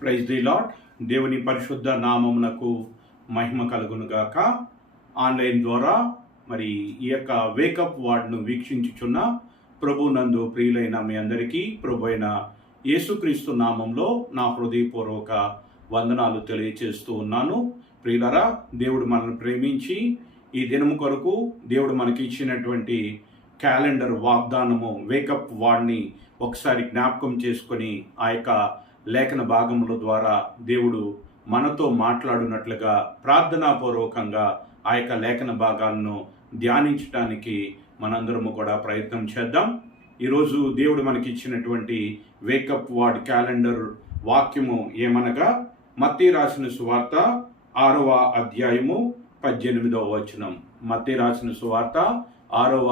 Praise the lord. దేవుని పరిశుద్ధ నామమునకు మహిమ కలుగునుగాక. ఆన్లైన్ ద్వారా మరి ఈ యొక్క వేకప్ వార్డ్ను వీక్షించుచున్న ప్రభు నందు ప్రియులైన మీ అందరికీ ప్రభు అయిన యేసుక్రీస్తు నామంలో నా హృదయపూర్వక వందనాలు తెలియచేస్తూ ఉన్నాను. ప్రియులరా, దేవుడు మనల్ని ప్రేమించి ఈ దినము కొరకు దేవుడు మనకి ఇచ్చినటువంటి క్యాలెండర్ వాగ్దానము వేకప్ వార్డ్ని ఒకసారి జ్ఞాపకం చేసుకొని ఆ యొక్క లేఖన భాగముల ద్వారా దేవుడు మనతో మాట్లాడునట్లుగా ప్రార్థనాపూర్వకంగా ఆ యొక్క లేఖన భాగాలను ధ్యానించడానికి మనందరము కూడా ప్రయత్నం చేద్దాం. ఈరోజు దేవుడు మనకి ఇచ్చినటువంటి వేకప్ వార్డ్ క్యాలెండర్ వాక్యము ఏమనగా మత్తయి రాసిన సువార్త 6వ అధ్యాయము 18వ వచనం. మత్తయి రాసిన సువార్త 6వ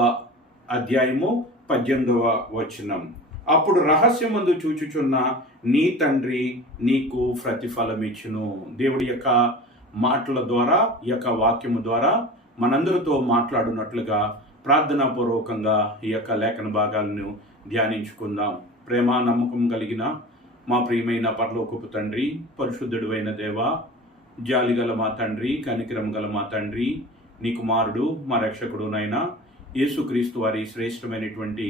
అధ్యాయము 18వ వచనం. అప్పుడు రహస్యమందు చూచుచున్న నీ తండ్రి నీకు ప్రతిఫలమిచ్చును. దేవుడి యొక్క మాటల ద్వారా, ఈ యొక్క వాక్యము ద్వారా మనందరితో మాట్లాడునట్లుగా ప్రార్థనాపూర్వకంగా ఈ యొక్క లేఖన భాగాలను ధ్యానించుకుందాం. ప్రేమ నమ్మకం కలిగిన మా ప్రియమైన పరలోకపు తండ్రి, పరిశుద్ధుడు అయిన దేవ, జాలిగల మా తండ్రి, కనికరం గల మా తండ్రి, నీ కుమారుడు మా రక్షకుడు నైనా యేసుక్రీస్తు వారి శ్రేష్టమైనటువంటి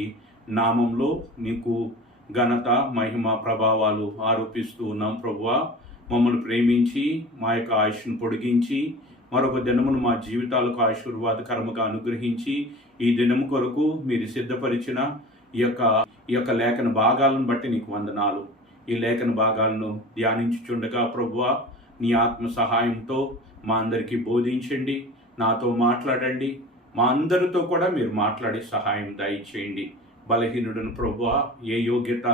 నామంలో నీకు ఘనత, మహిమ, ప్రభావాలు ఆరోపిస్తూ ఉన్నాం. ప్రభువా, మమ్మల్ని ప్రేమించి మా యొక్క ఆయుష్ను పొడిగించి మరొక దినమును మా జీవితాలకు ఆశీర్వాదకరముగా అనుగ్రహించి ఈ దినము కొరకు మీరు సిద్ధపరిచిన ఈ యొక్క లేఖన భాగాలను బట్టి నీకు వందనాలు. ఈ లేఖన భాగాలను ధ్యానించుచుండగా ప్రభువా, నీ ఆత్మ సహాయంతో మా అందరికీ బోధించండి, నాతో మాట్లాడండి, మా అందరితో కూడా మీరు మాట్లాడి సహాయం దయచేయండి. బలహీనుడను ప్రభువా, ఏ యోగ్యత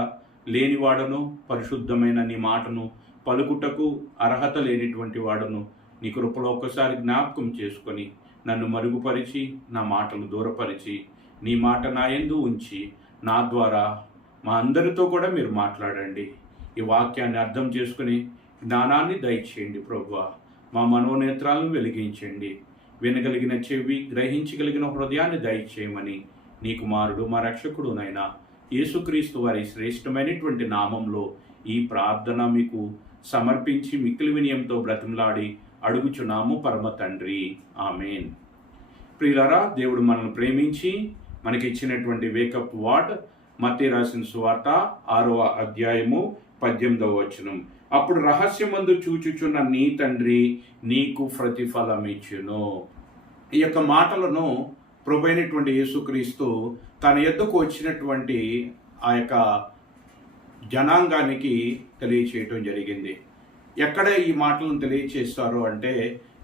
లేనివాడను, పరిశుద్ధమైన నీ మాటను పలుకుటకు అర్హత లేనిటువంటి వాడను నీ కృపలో ఒక్కసారి జ్ఞాపకం చేసుకొని నన్ను మరుగుపరిచి నా మాటలు దూరపరిచి నీ మాట నా యందు ఉంచి నా ద్వారా మా అందరితో కూడా మీరు మాట్లాడండి. ఈ వాక్యాన్ని అర్థం చేసుకుని జ్ఞానాన్ని దయచేయండి ప్రభువా. మా మనోనేత్రాలను వెలిగించండి. వినగలిగిన చెవి, గ్రహించగలిగిన హృదయాన్ని దయచేయమని నీ కుమారుడు మా రక్షకుడు నైనా యేసుక్రీస్తు వారి శ్రేష్టమైనటువంటి నామంలో ఈ ప్రార్థన మీకు సమర్పించి మిక్కిలి వినయంతో బ్రతిమలాడి అడుగుచున్నాము పరమ తండ్రి, ఆమెన్. ప్రియులారా, దేవుడు మనల్ని ప్రేమించి మనకి ఇచ్చినటువంటి వేకప్ వార్డ్ మత్తయి రాసిన సువార్త 6వ అధ్యాయము 18వ వచనం. అప్పుడు రహస్యమందు చూచుచున్న నీ తండ్రి నీకు ప్రతిఫలమిచ్చును. ఈ యొక్క మాటలను ప్రభువైనటువంటి యేసుక్రీస్తు తన యొద్దకు వచ్చినటువంటి ఆ యొక్క జనాంగానికి తెలియచేయటం జరిగింది. ఎక్కడ ఈ మాటలను తెలియచేస్తారు అంటే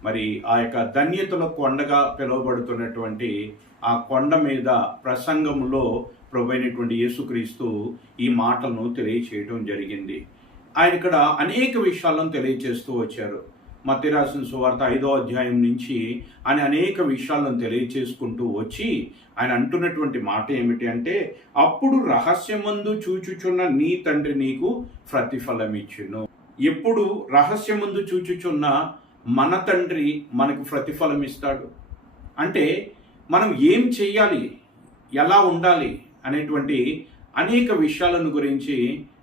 మరి ఆ యొక్క ధన్యతల కొండగా పిలువబడుతున్నటువంటి ఆ కొండ మీద ప్రసంగంలో ప్రభువైనటువంటి యేసుక్రీస్తు ఈ మాటలను తెలియచేయటం జరిగింది. ఆయన ఇక్కడ అనేక విషయాలను తెలియచేస్తూ వచ్చారు. మత్తయి రాసిన సువార్త 5వ అధ్యాయం నుంచి ఆయన అనేక విషయాలను తెలియచేసుకుంటూ వచ్చి ఆయన అంటున్నటువంటి మాట ఏమిటి అంటే, అప్పుడు రహస్యమందు చూచుచున్న నీ తండ్రి నీకు ప్రతిఫలమిచ్చును. ఎప్పుడు రహస్యమందు చూచుచున్న మన తండ్రి మనకు ప్రతిఫలం ఇస్తాడు అంటే మనం ఏం చెయ్యాలి, ఎలా ఉండాలి అనేటువంటి అనేక విషయాలను గురించి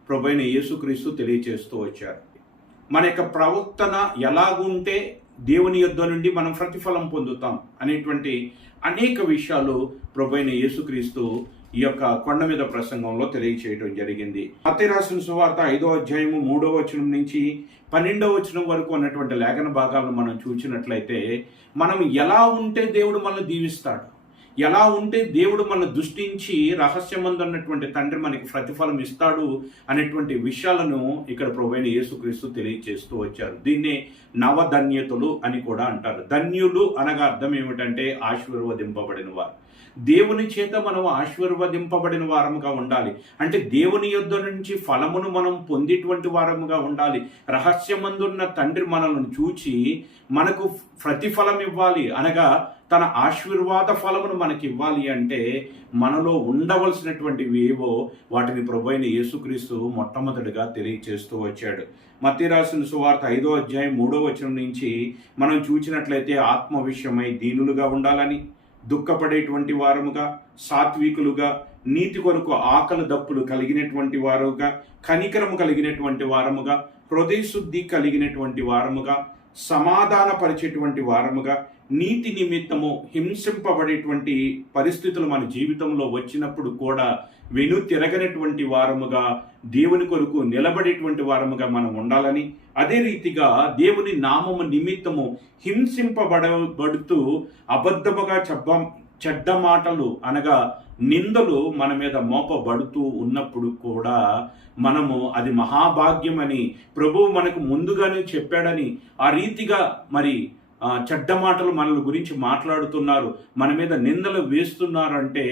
ప్రభువైన యేసుక్రీస్తు తెలియచేస్తూ వచ్చారు. మన యొక్క ప్రవర్తన ఎలాగుంటే దేవుని యొద్ద నుండి మనం ప్రతిఫలం పొందుతాం అనేటువంటి అనేక విషయాలు ప్రభువైన యేసుక్రీస్తు ఈ యొక్క కొండ మీద ప్రసంగంలో తెలియచేయడం జరిగింది. మత్తయి రాసిన సువార్త 5వ అధ్యాయము 3వ వచనం నుంచి 12వ వచనం వరకు ఉన్నటువంటి లేఖన భాగాలను మనం చూసినట్లయితే మనం ఎలా ఉంటే దేవుడు మనల్ని దీవిస్తాడు, ఎలా ఉంటే దేవుడు మన దృష్టించి రహస్యమందు అన్నటువంటి తండ్రి మనకి ప్రతిఫలం ఇస్తాడు అనేటువంటి విషయాలను ఇక్కడ ప్రభువైన యేసుక్రీస్తు తెలియచేస్తూ వచ్చారు. దీన్నే నవధన్యతలు అని కూడా అంటారు. ధన్యులు అనగా అర్థం ఏమిటంటే ఆశీర్వదింపబడిన వారు. దేవుని చేత మనం ఆశీర్వదింపబడిన వారముగా ఉండాలి అంటే దేవుని యొద్ద నుంచి ఫలమును మనం పొందేటువంటి వారముగా ఉండాలి. రహస్యమందున్న తండ్రి మనల్ని చూచి మనకు ప్రతిఫలం ఇవ్వాలి అనగా తన ఆశీర్వాద ఫలమును మనకి ఇవ్వాలి అంటే మనలో ఉండవలసినటువంటివి ఏవో వాటిని ప్రభువైన యేసుక్రీస్తు మొట్టమొదటిగా తెలియచేస్తూ వచ్చాడు. మత్తయి రాసిన సువార్త 5వ అధ్యాయం 3వ వచనం నుంచి మనం చూసినట్లయితే ఆత్మ విషయమై దీనులుగా ఉండాలని, దుఃఖపడేటువంటి వారముగా, సాత్వికులుగా, నీతి కొరకు ఆకలి దప్పులు కలిగినటువంటి వారుగా, కనికరము కలిగినటువంటి వారముగా, హృదయశుద్ధి కలిగినటువంటి వారముగా, సమాధానపరిచేటువంటి వారముగా, నీతి నిమిత్తము హింసింపబడేటువంటి పరిస్థితులు మన జీవితంలో వచ్చినప్పుడు కూడా వెనుతిరగనటువంటి వారముగా, దేవుని కొరకు నిలబడేటువంటి వారముగా మనం ఉండాలని, అదే రీతిగా దేవుని నామము నిమిత్తము హింసింపబడుతూ అబద్ధముగా చెడ్డ మాటలు అనగా నిందలు మన మీద మోపబడుతూ ఉన్నప్పుడు కూడా మనము అది మహాభాగ్యమని ప్రభువు మనకు ముందుగానే చెప్పాడని, ఆ రీతిగా మరి చెడ్డ మాటలు మనల గురించి మాట్లాడుతున్నారు, మన మీద నిందలు వేస్తున్నారంటే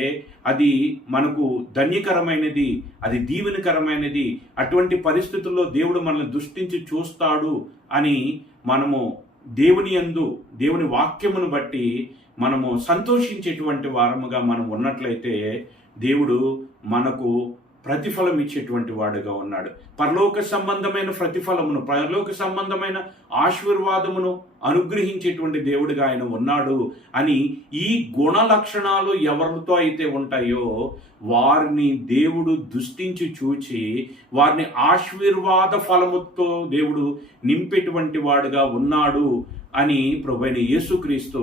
అది మనకు ధన్యకరమైనది, అది దీవెనకరమైనది. అటువంటి పరిస్థితుల్లో దేవుడు మనల్ని దృష్టించి చూస్తాడు అని మనము దేవుని యందు, దేవుని వాక్యమును బట్టి మనము సంతోషించేటువంటి వారముగా మనం ఉన్నట్లయితే దేవుడు మనకు ప్రతిఫలం ఇచ్చేటువంటి వాడుగా ఉన్నాడు. పరలోక సంబంధమైన ప్రతిఫలమును, పరలోక సంబంధమైన ఆశీర్వాదమును అనుగ్రహించేటువంటి దేవుడిగా ఆయన ఉన్నాడు అని, ఈ గుణ లక్షణాలు ఎవరితో అయితే ఉంటాయో వారిని దేవుడు దృష్టించి చూచి వారిని ఆశీర్వాద ఫలముతో దేవుడు నింపేటువంటి వాడుగా ఉన్నాడు అని ప్రభువైన యేసుక్రీస్తు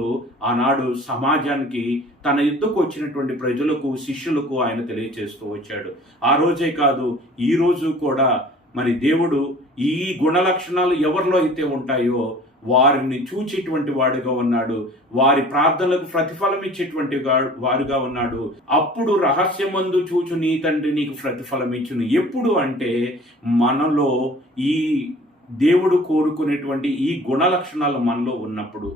ఆనాడు సమాజానికి, తన యుద్ధకు వచ్చినటువంటి ప్రజలకు, శిష్యులకు ఆయన తెలియచేస్తూ వచ్చాడు. ఆ రోజే కాదు, ఈ రోజు కూడా మరి దేవుడు ఈ గుణ లక్షణాలు ఎవరిలో అయితే ఉంటాయో వారిని చూచేటువంటి వాడుగా ఉన్నాడు, వారి ప్రార్థనలకు ప్రతిఫలం ఇచ్చేటువంటి వారుగా ఉన్నాడు. అప్పుడు రహస్యమందు చూచు నీ తండ్రి నీకు ప్రతిఫలం ఇచ్చును. ఎప్పుడు అంటే మనలో ఈ దేవుడు కోరుకునేటువంటి ఈ గుణ లక్షణాలు మనలో ఉన్నప్పుడు,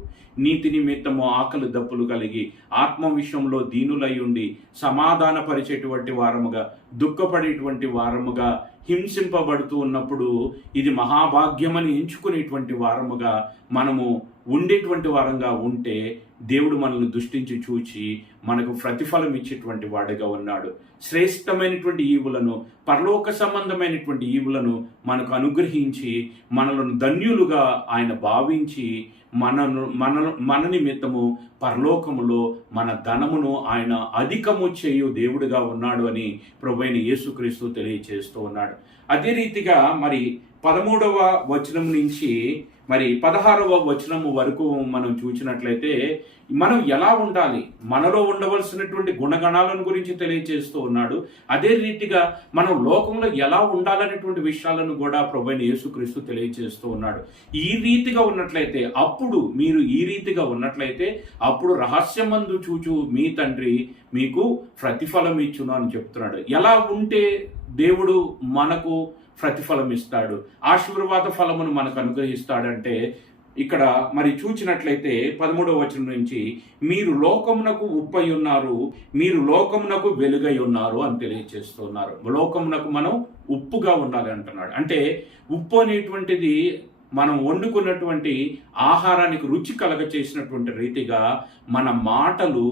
నీతి నిమిత్తము ఆకలి దప్పులు కలిగి, ఆత్మ విషయంలో దీనులై ఉండి, సమాధానపరిచేటువంటి వారముగా, దుఃఖపడేటువంటి వారముగా, హింసింపబడుతూ ఉన్నప్పుడు ఇది మహాభాగ్యమని ఎంచుకునేటువంటి వారముగా మనము ఉండేటువంటి వారంగా ఉంటే దేవుడు మనల్ని దృష్టించి చూచి మనకు ప్రతిఫలం ఇచ్చేటువంటి వాడుగా ఉన్నాడు. శ్రేష్టమైనటువంటి ఈవులను, పరలోక సంబంధమైనటువంటి ఈవులను మనకు అనుగ్రహించి మనలను ధన్యులుగా ఆయన భావించి మన నిమిత్తము పరలోకములో మన ధనమును ఆయన అధికము చేయు దేవుడుగా ఉన్నాడు అని ప్రభువైన యేసుక్రీస్తు తెలియచేస్తూ ఉన్నాడు. అదే రీతిగా మరి 13వ వచనం నుంచి మరి 16వ వచనము వరకు మనం చూసినట్లయితే మనం ఎలా ఉండాలి, మనలో ఉండవలసినటువంటి గుణగణాలను గురించి తెలియజేస్తూ ఉన్నాడు. అదే రీతిగా మనం లోకంలో ఎలా ఉండాలనేటువంటి విషయాలను కూడా ప్రభువైన యేసుక్రీస్తు తెలియజేస్తూ ఉన్నాడు. ఈ రీతిగా ఉన్నట్లయితే, అప్పుడు మీరు ఈ రీతిగా ఉన్నట్లయితే అప్పుడు రహస్యమందు చూచు మీ తండ్రి మీకు ప్రతిఫలం ఇచ్చును అని చెప్తున్నాడు. ఎలా ఉంటే దేవుడు మనకు ప్రతిఫలం ఇస్తాడు, ఆశీర్వాద ఫలమును మనకు అనుగ్రహిస్తాడంటే ఇక్కడ మరి చూచినట్లయితే 13వ వచనం నుంచి మీరు లోకమునకు ఉప్పై ఉన్నారు, మీరు లోకమునకు వెలుగై ఉన్నారు అని తెలియజేస్తున్నారు. లోకమునకు మనం ఉప్పుగా ఉండాలి అంటున్నాడు. అంటే ఉప్పు అనేటువంటిది మనం వండుకున్నటువంటి ఆహారానికి రుచి కలగ చేసినటువంటి రీతిగా మన మాటలు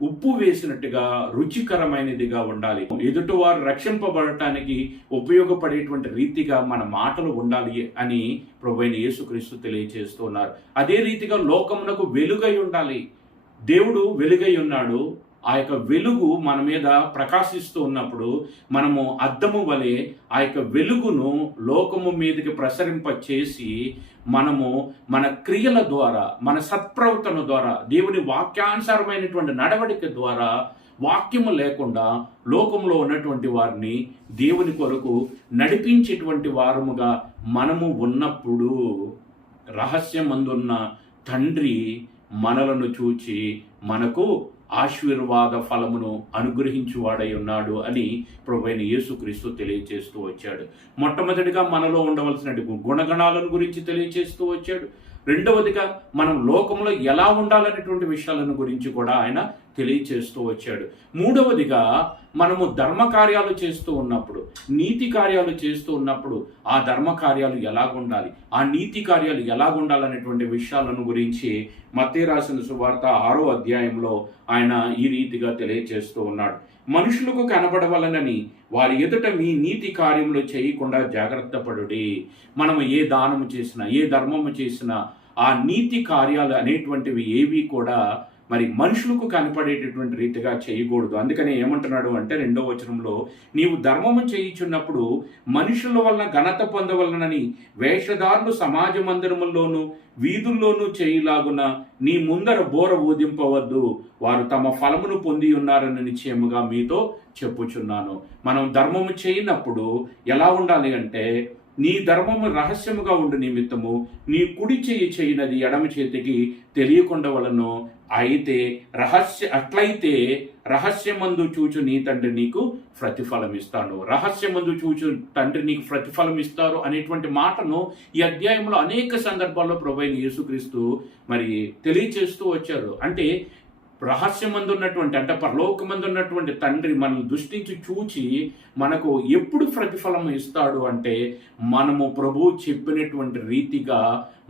ఉప్పు వేసినట్టుగా రుచికరమైనదిగా ఉండాలి. ఎదుటివారు రక్షింపబడటానికి ఉపయోగపడేటువంటి రీతిగా మన మాటలు ఉండాలి అని ప్రభువైన యేసుక్రీస్తు తెలియజేస్తున్నారు. అదే రీతిగా లోకమునకు వెలుగై ఉండాలి. దేవుడు వెలుగై ఉన్నాడు. ఆ యొక్క వెలుగు మన మీద ప్రకాశిస్తూ ఉన్నప్పుడు మనము అద్దము వలె ఆ యొక్క వెలుగును లోకము మీదకి ప్రసరింప చేసి మనము మన క్రియల ద్వారా, మన సత్ప్రవర్తన ద్వారా, దేవుని వాక్యానుసారమైనటువంటి నడవడిక ద్వారా, వాక్యము లేకుండా లోకంలో ఉన్నటువంటి వారిని దేవుని కొరకు నడిపించేటువంటి వారముగా మనము ఉన్నప్పుడు రహస్యమందున్న తండ్రి మనలను చూచి మనకు ఆశీర్వాద ఫలమును అనుగ్రహించువాడై ఉన్నాడు అని ప్రభువైన యేసుక్రీస్తు తెలియజేస్తూ వచ్చాడు. మొట్టమొదటిగా మనలో ఉండవలసిన గుణగణాలను గురించి తెలియజేస్తూ వచ్చాడు. రెండవదిగా మనం లోకంలో ఎలా ఉండాలనేటువంటి విషయాలను గురించి కూడా ఆయన తెలియచేస్తూ వచ్చాడు. మూడవదిగా మనము ధర్మ కార్యాలు చేస్తూ ఉన్నప్పుడు, నీతి కార్యాలు చేస్తూ ఉన్నప్పుడు ఆ ధర్మ కార్యాలు ఎలాగుండాలి, ఆ నీతి కార్యాలు ఎలాగుండాలనేటువంటి విషయాలను గురించి మత్తయి రాసిన సువార్త 6వ అధ్యాయంలో ఆయన ఈ రీతిగా తెలియచేస్తూ ఉన్నాడు. మనుషులకు కనబడవలనని వారి ఎదుట మీ నీతి కార్యములు చేయకుండా జాగ్రత్త పడుడి. మనము ఏ దానము చేసినా, ఏ ధర్మము చేసినా ఆ నీతి కార్యాలు అనేటువంటివి ఏవి కూడా మరి మనుషులకు కనపడేటటువంటి రీతిగా చేయకూడదు. అందుకని ఏమంటున్నాడు అంటే 2వ వచనంలో, నీవు ధర్మము చేయుచున్నప్పుడు మనుషుల వలన ఘనత పొందవలనని వేషధారులు సమాజ మందిరముల్లోనూ వీధుల్లోనూ చేయులాగున నీ ముందర బోర ఊదింపవద్దు, వారు తమ ఫలమును పొంది ఉన్నారని నిశ్చయముగా మీతో చెప్పుచున్నాను. మనం ధర్మము చేయనప్పుడు ఎలా ఉండాలి అంటే, నీ ధర్మము రహస్యముగా ఉండు నిమిత్తము నీ కుడి చెయ్యి చేయనది ఎడమ చేతికి తెలియకుండా వలనో, అట్లయితే రహస్యమందు చూచు నీ తండ్రి నీకు ప్రతిఫలం ఇస్తాడు. రహస్యమందు చూచు తండ్రి నీకు ప్రతిఫలం ఇస్తారు అనేటువంటి మాటను ఈ అధ్యాయంలో అనేక సందర్భాల్లో ప్రభువైన యేసుక్రీస్తు మరి తెలియచేస్తూ వచ్చారు. అంటే రహస్యమందు ఉన్నటువంటి, అంటే పరలోకమందు ఉన్నటువంటి తండ్రి మనల్ని దృష్టించి చూచి మనకు ఎప్పుడు ప్రతిఫలం ఇస్తాడు అంటే, మనము ప్రభువు చెప్పినటువంటి రీతిగా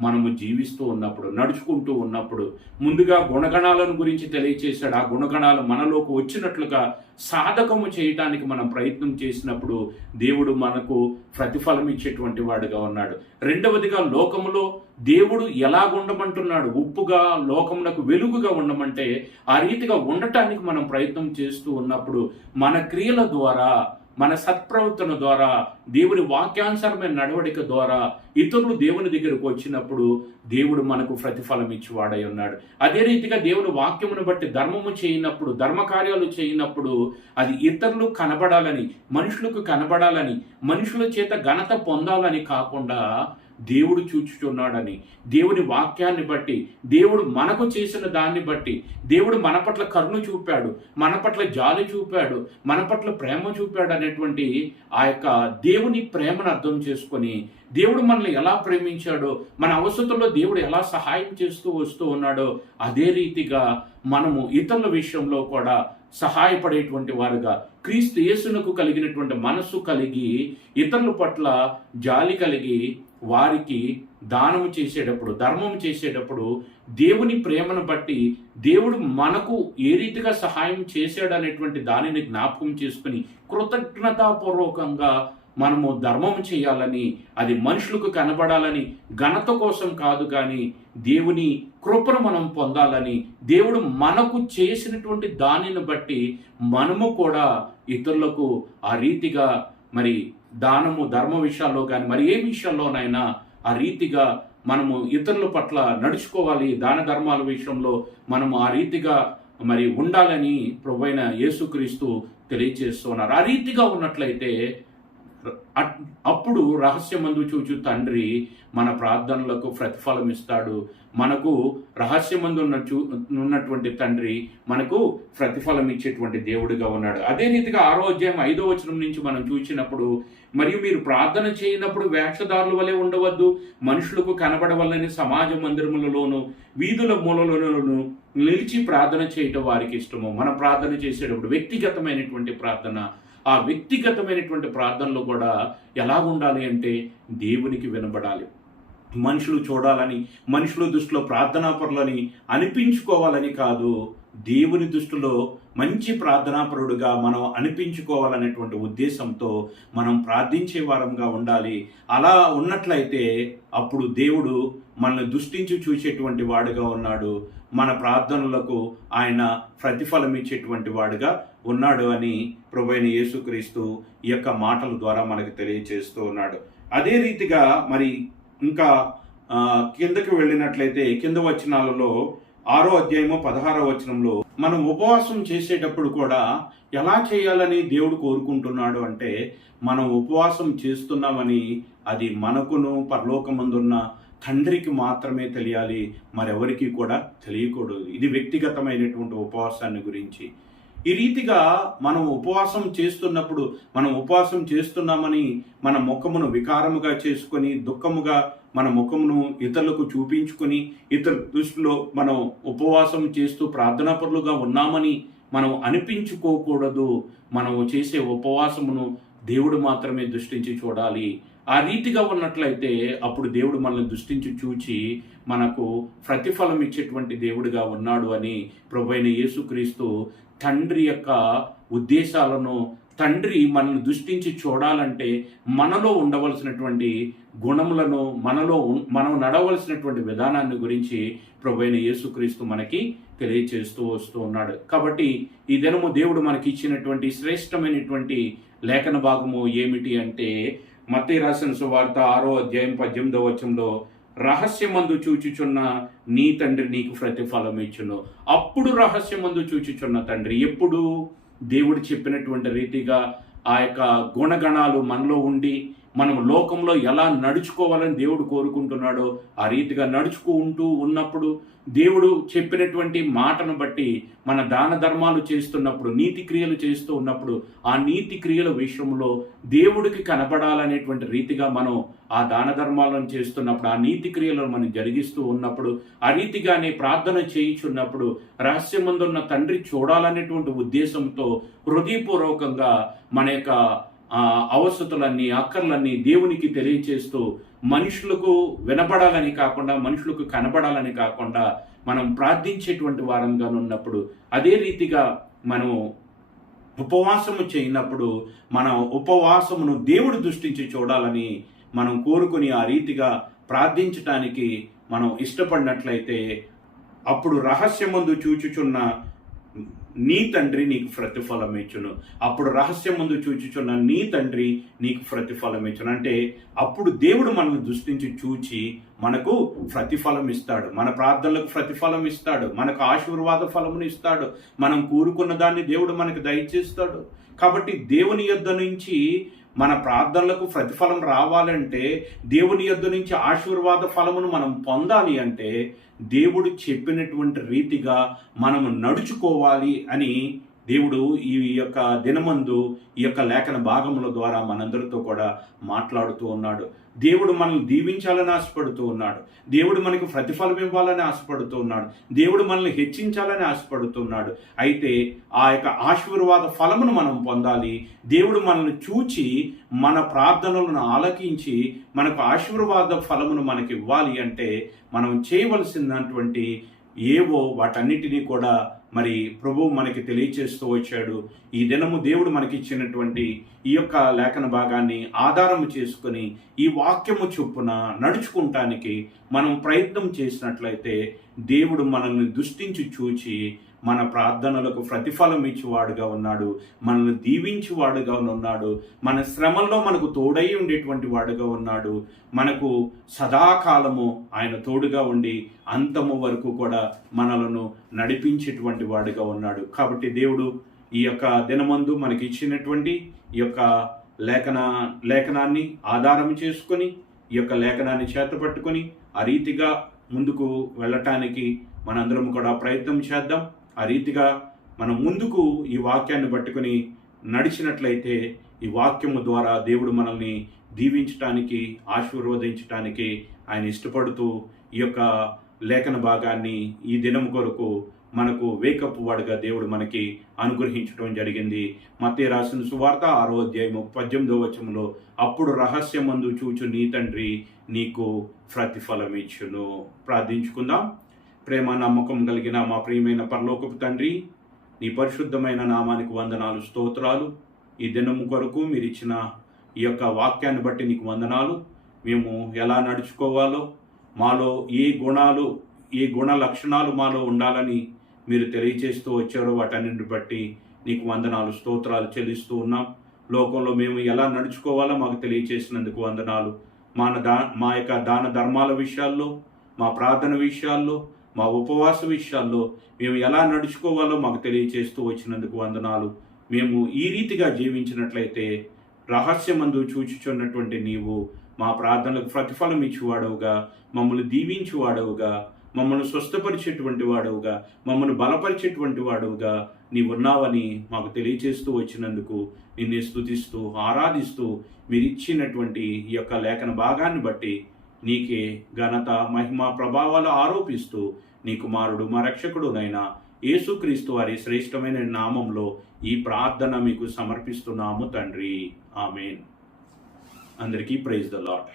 మనము జీవిస్తూ ఉన్నప్పుడు, నడుచుకుంటూ ఉన్నప్పుడు. ముందుగా గుణగణాలను గురించి తెలియచేశాడు. ఆ గుణగణాలు మనలోకి వచ్చినట్లుగా సాధకము చేయటానికి మనం ప్రయత్నం చేసినప్పుడు దేవుడు మనకు ప్రతిఫలం ఇచ్చేటువంటి వాడుగా ఉన్నాడు. రెండవదిగా, లోకములో దేవుడు ఎలాగుండమంటున్నాడు, ఉప్పుగా లోకమునకు వెలుగుగా ఉండమంటే ఆ రీతిగా ఉండటానికి మనం ప్రయత్నం చేస్తూ ఉన్నప్పుడు మన క్రియల ద్వారా, మన సత్ప్రవర్తన ద్వారా, దేవుని వాక్యానుసారమైన నడవడిక ద్వారా ఇతరులు దేవుని దగ్గరకు వచ్చినప్పుడు దేవుడు మనకు ప్రతిఫలం ఇచ్చివాడై ఉన్నాడు. అదే రీతిగా దేవుని వాక్యమును బట్టి ధర్మము చేయనప్పుడు, ధర్మకార్యాలు చేయనప్పుడు అది ఇతరులు కనబడాలని, మనుషులకు కనబడాలని, మనుషుల చేత ఘనత పొందాలని కాకుండా దేవుడు చూచుచున్నాడని, దేవుని వాక్యాన్ని బట్టి, దేవుడు మనకు చేసిన దాన్ని బట్టి, దేవుడు మన పట్ల కరుణ చూపాడు, మన పట్ల జాలి చూపాడు, మన పట్ల ప్రేమ చూపాడు అనేటువంటి ఆ యొక్క దేవుని ప్రేమను అర్థం చేసుకొని, దేవుడు మనల్ని ఎలా ప్రేమించాడో, మన అవసరంలో దేవుడు ఎలా సహాయం చేస్తూ వస్తూ ఉన్నాడో అదే రీతిగా మనము ఇతరుల విషయంలో కూడా సహాయపడేటువంటి వారుగా, క్రీస్తు యేసునకు కలిగినటువంటి మనస్సు కలిగి, ఇతరుల పట్ల జాలి కలిగి, వారికి దానము చేసేటప్పుడు, ధర్మం చేసేటప్పుడు దేవుని ప్రేమను బట్టి దేవుడు మనకు ఏ రీతిగా సహాయం చేశాడు అనేటువంటి దానిని జ్ఞాపకం చేసుకుని కృతజ్ఞతాపూర్వకంగా మనము ధర్మం చేయాలని, అది మనుషులకు కనబడాలని, ఘనత కోసం కాదు కానీ దేవుని కృపను మనం పొందాలని, దేవుడు మనకు చేసినటువంటి దానిని బట్టి మనము కూడా ఇతరులకు ఆ రీతిగా మరి దానము, ధర్మ విషయాల్లో కానీ మరి ఏ విషయంలోనైనా ఆ రీతిగా మనము ఇతరుల పట్ల నడుచుకోవాలి. దాన ధర్మాల విషయంలో మనము ఆ రీతిగా మరి ఉండాలని ప్రభువైన యేసుక్రీస్తు తెలియజేస్తున్నారు. ఆ రీతిగా ఉన్నట్లయితే అప్పుడు రహస్యమందు చూచు తండ్రి మన ప్రార్థనలకు ప్రతిఫలం ఇస్తాడు. మనకు రహస్యమందు ఉన్నటువంటి తండ్రి మనకు ప్రతిఫలం ఇచ్చేటువంటి దేవుడిగా ఉన్నాడు. అదే రీతిగా 6వ అధ్యాయం 5వ వచనం నుంచి మనం చూసినప్పుడు, మరియు మీరు ప్రార్థన చేయనప్పుడు వేషధారుల వలె ఉండవద్దు, మనుషులకు కనబడవలని సమాజ మందిరములలోను వీధుల మూలలోను నిలిచి ప్రార్థన చేయటం వారికి ఇష్టము. మనం ప్రార్థన చేసేటప్పుడు వ్యక్తిగతమైనటువంటి ప్రార్థన, ఆ వ్యక్తిగతమైనటువంటి ప్రార్థనలు కూడా ఎలా ఉండాలి అంటే దేవునికి వినబడాలి. మనుషులు చూడాలని, మనుషుల దృష్టిలో ప్రార్థనాపరులని అనిపించుకోవాలని కాదు, దేవుని దృష్టిలో మంచి ప్రార్థనాపరుడుగా మనం అనిపించుకోవాలనేటువంటి ఉద్దేశంతో మనం ప్రార్థించే వారంగా ఉండాలి. అలా ఉన్నట్లయితే అప్పుడు దేవుడు మనల్ని దృష్టించి చూసేటువంటి వాడుగా ఉన్నాడు. మన ప్రార్థనలకు ఆయన ప్రతిఫలం ఇచ్చేటువంటి వాడుగా ఉన్నాడు అని ప్రభువైన యేసుక్రీస్తు ఈ యొక్క మాటల ద్వారా మనకు తెలియజేస్తూ ఉన్నాడు. అదే రీతిగా మరి ఇంకా కిందకి వెళ్ళినట్లయితే కింద వచనాలలో 6వ అధ్యాయము 16వ వచనంలో మనం ఉపవాసం చేసేటప్పుడు కూడా ఎలా చేయాలని దేవుడు కోరుకుంటున్నాడు అంటే, మనం ఉపవాసం చేస్తున్నామని అది మనకును పరలోకమందున్న తండ్రికి మాత్రమే తెలియాలి, మరెవరికి కూడా తెలియకూడదు. ఇది వ్యక్తిగతమైనటువంటి ఉపవాసాన్ని గురించి. ఈ రీతిగా మనం ఉపవాసం చేస్తున్నప్పుడు, మనం ఉపవాసం చేస్తున్నామని మన ముఖమును వికారముగా చేసుకొని, దుఃఖముగా మన ముఖమును ఇతరులకు చూపించుకొని, ఇతరుల దృష్టిలో మనం ఉపవాసం చేస్తూ ప్రార్థనాపరులుగా ఉన్నామని మనం అనిపించుకోకూడదు. మనం చేసే ఉపవాసమును దేవుడు మాత్రమే దృష్టించి చూడాలి. ఆ రీతిగా ఉన్నట్లయితే అప్పుడు దేవుడు మనల్ని దృష్టించి చూచి మనకు ప్రతిఫలం ఇచ్చేటువంటి దేవుడిగా ఉన్నాడు అని ప్రభువైన యేసుక్రీస్తు తండ్రి యొక్క ఉద్దేశాలను, తండ్రి మనల్ని దృష్టించి చూడాలంటే మనలో ఉండవలసినటువంటి గుణములను, మనం నడవలసినటువంటి విధానాన్ని గురించి ప్రభువైన యేసుక్రీస్తు మనకి తెలియచేస్తూ వస్తూ ఉన్నాడు. కాబట్టి ఈ దినము దేవుడు మనకి ఇచ్చినటువంటి శ్రేష్టమైనటువంటి లేఖన భాగము ఏమిటి అంటే, మత్తయి రాసిన సువార్త 6వ అధ్యాయం 18వ వచనంలో, రహస్యమందు చూచుచున్న నీ తండ్రి నీకు ప్రతిఫలం ఇచ్చును. అప్పుడు రహస్యమందు చూచుచున్న తండ్రి, ఎప్పుడు దేవుడు చెప్పినటువంటి రీతిగా ఆ యొక్క గుణగణాలు మనలో ఉండి మనం లోకంలో ఎలా నడుచుకోవాలని దేవుడు కోరుకుంటున్నాడో ఆ రీతిగా నడుచుకుంటూ ఉన్నప్పుడు, దేవుడు చెప్పినటువంటి మాటను బట్టి మన దాన ధర్మాలు చేస్తున్నప్పుడు, నీతి క్రియలు చేస్తూ ఉన్నప్పుడు, ఆ నీతి క్రియల విషయంలో దేవుడికి కనపడాలనేటువంటి రీతిగా మనం ఆ దాన ధర్మాలను చేస్తున్నప్పుడు, ఆ నీతి క్రియలను మనం జరిగిస్తూ ఉన్నప్పుడు, ఆ రీతిగానే ప్రార్థన చేయించున్నప్పుడు రహస్యమందున్న తండ్రి చూడాలనేటువంటి ఉద్దేశంతో హృదయపూర్వకంగా మన యొక్క అవసరతలన్నీ, అక్కర్లన్నీ దేవునికి తెలియచేస్తూ, మనుషులకు వినపడాలని కాకుండా, మనుషులకు కనపడాలని కాకుండా మనం ప్రార్థించేటువంటి వారంగా ఉన్నప్పుడు, అదే రీతిగా మనం ఉపవాసము చేయనప్పుడు మన ఉపవాసమును దేవుడు దృష్టించి చూడాలని మనం కోరుకుని ఆ రీతిగా ప్రార్థించటానికి మనం ఇష్టపడినట్లయితే, అప్పుడు రహస్యమందు చూచుచున్న నీ తండ్రి నీకు ప్రతిఫలం ఇచ్చును. అప్పుడు రహస్యమందు చూచుచున్న నీ తండ్రి నీకు ప్రతిఫలం ఇచ్చును. అంటే అప్పుడు దేవుడు మనల్ని దృష్టించి చూచి మనకు ప్రతిఫలం ఇస్తాడు, మన ప్రార్థనలకు ప్రతిఫలం ఇస్తాడు, మనకు ఆశీర్వాద ఫలమును ఇస్తాడు, మనం కోరుకున్న దాన్ని దేవుడు మనకు దయచేస్తాడు. కాబట్టి దేవుని యొద్ద నుంచి మన ప్రార్థనలకు ప్రతిఫలం రావాలంటే, దేవుని యొద్ద నుంచి ఆశీర్వాద ఫలమును మనం పొందాలి అంటే, దేవుడు చెప్పినటువంటి రీతిగా మనము నడుచుకోవాలి అని దేవుడు ఈ యొక్క దినమందు ఈ యొక్క లేఖన భాగముల ద్వారా మనందరితో కూడా మాట్లాడుతూ ఉన్నాడు. దేవుడు మనల్ని దీవించాలని ఆశపడుతూ ఉన్నాడు. దేవుడు మనకు ప్రతిఫలం ఇవ్వాలని ఆశపడుతూ ఉన్నాడు. దేవుడు మనల్ని హెచ్చించాలని ఆశపడుతున్నాడు. అయితే ఆ యొక్క ఆశీర్వాద ఫలమును మనం పొందాలి. దేవుడు మనల్ని చూచి మన ప్రార్థనలను ఆలకించి మనకు ఆశీర్వాద ఫలమును మనకి ఇవ్వాలి అంటే, మనం చేయవలసినటువంటి ఏవో వాటన్నిటినీ కూడా మరి ప్రభువు మనకి తెలియచేస్తూ వచ్చాడు. ఈ దినము దేవుడు మనకి ఇచ్చినటువంటి ఈ యొక్క లేఖన భాగాన్ని ఆధారము చేసుకుని ఈ వాక్యము చొప్పున నడుచుకుంటానికి మనం ప్రయత్నం చేసినట్లయితే, దేవుడు మనల్ని దృష్టించి చూచి మన ప్రార్థనలకు ప్రతిఫలం ఇచ్చేవాడుగా ఉన్నాడు, మనల్ని దీవించేవాడుగా ఉన్నాడు, మన శ్రమల్లో మనకు తోడై ఉండేటువంటి వాడుగా ఉన్నాడు, మనకు సదాకాలము ఆయన తోడుగా ఉండి అంతము వరకు కూడా మనలను నడిపించేటువంటి వాడుగా ఉన్నాడు. కాబట్టి దేవుడు ఈ యొక్క దినమందు మనకి ఇచ్చినటువంటి ఈ యొక్క లేఖనాన్ని ఆధారం చేసుకొని, ఈ యొక్క లేఖనాన్ని చేతపట్టుకొని ఆ రీతిగా ముందుకు వెళ్ళటానికి మనందరం కూడా ప్రయత్నం చేద్దాం. ఆ రీతిగా మనం ముందుకు ఈ వాక్యాన్ని పట్టుకుని నడిచినట్లయితే, ఈ వాక్యము ద్వారా దేవుడు మనల్ని దీవించటానికి, ఆశీర్వదించటానికి ఆయన ఇష్టపడుతూ ఈ యొక్క లేఖన భాగాన్ని ఈ దినం కొరకు మనకు వేకప్ వాడుగా దేవుడు మనకి అనుగ్రహించడం జరిగింది. మత్తయి రాసిన సువార్త 6వ అధ్యాయం 18వ వచనంలో, అప్పుడు రహస్యమందు చూచు నీ తండ్రి నీకు ప్రతిఫలం ఇచ్చును. ప్రార్థించుకుందాం. ప్రేమ నమ్మకం కలిగిన మా ప్రియమైన పరలోకపు తండ్రి, నీ పరిశుద్ధమైన నామానికి వందనాలు, స్తోత్రాలు. ఈ దినము కొరకు మీరు ఇచ్చిన ఈ యొక్క వాక్యాన్ని బట్టి నీకు వందనాలు. మేము ఎలా నడుచుకోవాలో, మాలో ఏ గుణ లక్షణాలు మాలో ఉండాలని మీరు తెలియచేస్తూ వచ్చారో వాటన్నింటిని బట్టి నీకు వందనాలు, స్తోత్రాలు చెల్లిస్తూ ఉన్నాం. లోకంలో మేము ఎలా నడుచుకోవాలో మాకు తెలియచేసినందుకు వందనాలు. మా యొక్క దాన ధర్మాల విషయాల్లో, మా ప్రార్థన విషయాల్లో, మా ఉపవాస విషయాల్లో మేము ఎలా నడుచుకోవాలో మాకు తెలియచేస్తూ వచ్చినందుకు వందనాలు. మేము ఈ రీతిగా జీవించినట్లయితే, రహస్యమందు చూచుచున్నటువంటి నీవు మా ప్రార్థనలకు ప్రతిఫలం ఇచ్చేవాడవుగా, మమ్మల్ని దీవించేవాడవుగా, మమ్మల్ని స్వస్థపరిచేటువంటి వాడవుగా, మమ్మల్ని బలపరిచేటువంటి వాడవుగా నీవున్నావని మాకు తెలియచేస్తూ వచ్చినందుకు నిన్నే స్తుతిస్తూ ఆరాధిస్తూ మీరు ఇచ్చినటువంటి ఈ యొక్క లేఖన భాగాన్ని బట్టి నీకే ఘనత, మహిమ, ప్రభావాలు ఆరోపిస్తూ నీ కుమారుడు మా రక్షకుడునైనా యేసుక్రీస్తు వారి శ్రేష్టమైన నామంలో ఈ ప్రార్థన మీకు సమర్పిస్తున్నాము తండ్రి. ఆమేన్. అందరికీ ప్రైజ్ ద లార్డ్.